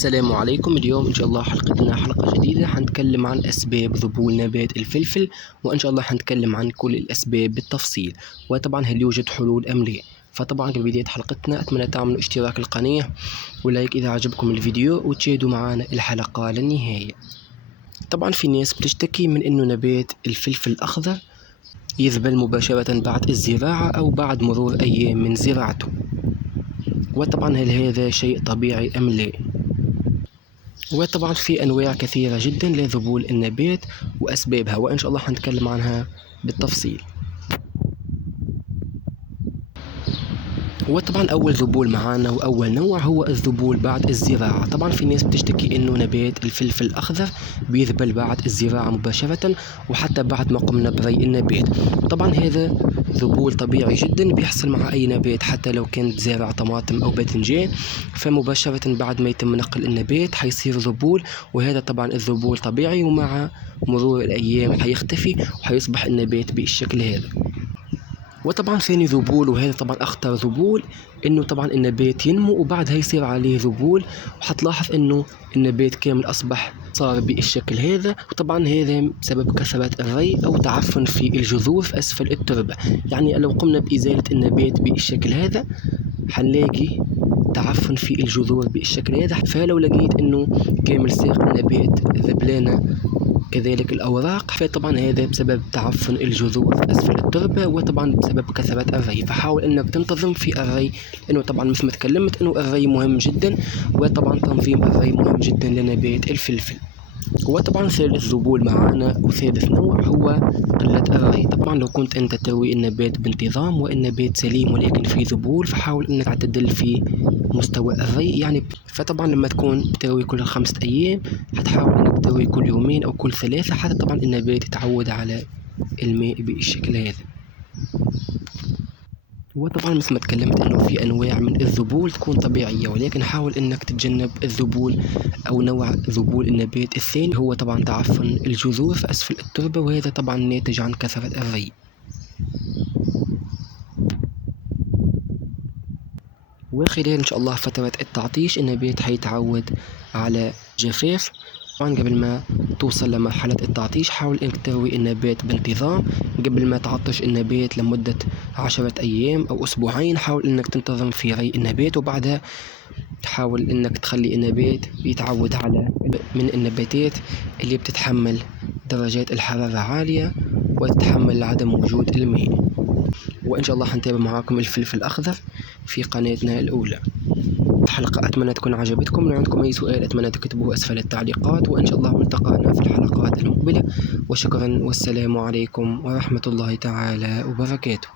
السلام عليكم. اليوم إن شاء الله حلقتنا حلقة جديدة، حنتكلم عن أسباب ذبول نبات الفلفل، وإن شاء الله حنتكلم عن كل الأسباب بالتفصيل، وطبعا هل يوجد حلول أم لا. فطبعا قبل بداية حلقتنا أتمنى تعملوا اشتراك القناة ولايك إذا عجبكم الفيديو، وتشاهدوا معنا الحلقة للنهاية. طبعا في ناس بتشتكي من إنه نبات الفلفل الأخضر يذبل مباشرة بعد الزراعة أو بعد مرور أيام من زراعته، وطبعا هل هذا شيء طبيعي أم لا؟ وطبعا في أنواع كثيرة جدا لذبول النبات وأسبابها، وإن شاء الله حنتكلم عنها بالتفصيل. وطبعا أول ذبول معانا وأول نوع هو الذبول بعد الزراعة. طبعا في ناس بتشتكي إنه نبات الفلفل الأخضر بيذبل بعد الزراعة مباشرة وحتى بعد ما قمنا بري النبات. طبعا هذا ذبول طبيعي جدا بيحصل مع أي نبات، حتى لو كانت زارع طماطم أو باذنجان، فمباشرة بعد ما يتم نقل النبات حيصير ذبول، وهذا طبعا الذبول طبيعي، ومع مرور الأيام حيختفي وحيصبح النبات بالشكل هذا. وطبعا ثاني ذبول، وهذا طبعا أخطر ذبول، إنه طبعا النبات ينمو وبعدها يصير عليه ذبول، وحتلاحظ إنه النبات كامل أصبح صار بالشكل هذا. وطبعا هذا بسبب كثرة الري أو تعفن في الجذور في أسفل التربة. يعني لو قمنا بإزالة النبات بالشكل هذا حنلاقي تعفن في الجذور بالشكل هذا. فلو لقيت إنه كامل ساق النبات ذبلانة كذلك الأوراق، فطبعا هذا بسبب تعفن الجذور في أسفل التربة، وطبعا بسبب كثرة الري. فحاول أنك تنتظم في الري، لأنه طبعا مثل ما تكلمت أنه الري مهم جدا، وطبعا تنظيم الري مهم جدا لنبات الفلفل. وطبعا ثالث ذبول معانا وثالث نوع هو قلة الري. طبعا لو كنت أنت تروي النبات بانتظام والنبات سليم ولكن في ذبول، فحاول أنك تعتدل في مستوى الري. يعني فطبعا لما تكون تروي كل 5 أيام هتحاول أنك تروي كل يومين أو كل 3، حتى طبعا النبات يتعود على الماء بالشكل هذا. وطبعا مثل ما تكلمت انه في انواع من الذبول تكون طبيعية، ولكن حاول انك تتجنب الذبول او نوع ذبول النبات الثاني هو طبعا تعفن الجذور في اسفل التربة، وهذا طبعا ناتج عن كثرة الري. وخلال ان شاء الله فترة التعطيش النبات حيتعود على جفاف. طبعا قبل ما توصل لمرحلة التعطيش حاول انك تروي النبات بانتظام. قبل ما تعطش النبات لمدة 10 أيام أو أسبوعين حاول انك تنتظم في ري النبات، وبعدها حاول انك تخلي النبات يتعود على من النباتات اللي بتتحمل درجات الحرارة عالية وتتحمل عدم وجود الماء. وإن شاء الله حنتابع معاكم الفلفل الأخضر في قناتنا الأولى. الحلقة أتمنى تكون عجبتكم. لو عندكم أي سؤال أتمنى تكتبوه أسفل التعليقات، وإن شاء الله ملتقانا في الحلقات المقبلة. وشكرا والسلام عليكم ورحمة الله تعالى وبركاته.